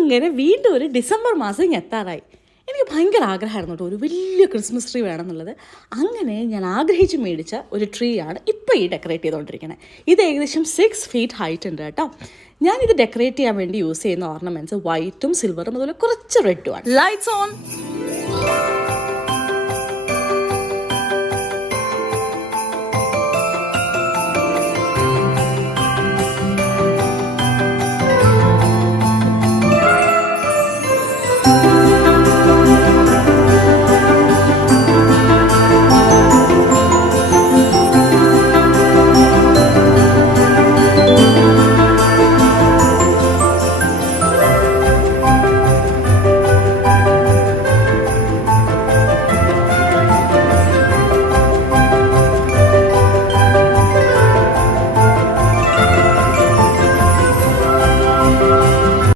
അങ്ങനെ വീണ്ടും ഒരു ഡിസംബർ മാസം ഇങ്ങ് എത്താറായി. എനിക്ക് ഭയങ്കര ആഗ്രഹമായിരുന്നു കേട്ടോ ഒരു വലിയ ക്രിസ്മസ് ട്രീ വേണമെന്നുള്ളത്. അങ്ങനെ ഞാൻ ആഗ്രഹിച്ച് മേടിച്ച ഒരു ട്രീ ആണ് ഇപ്പോൾ ഈ ഡെക്കറേറ്റ് ചെയ്തുകൊണ്ടിരിക്കുന്നത്. ഇത് ഏകദേശം 6 feet ഹൈറ്റ് ഉണ്ട് കേട്ടോ. ഞാനിത് ഡെക്കറേറ്റ് ചെയ്യാൻ വേണ്ടി യൂസ് ചെയ്യുന്ന ഓർണമെൻറ്റ്സ് വൈറ്റും സിൽവറും അതുപോലെ കുറച്ച് റെഡുമാണ്. Lights on.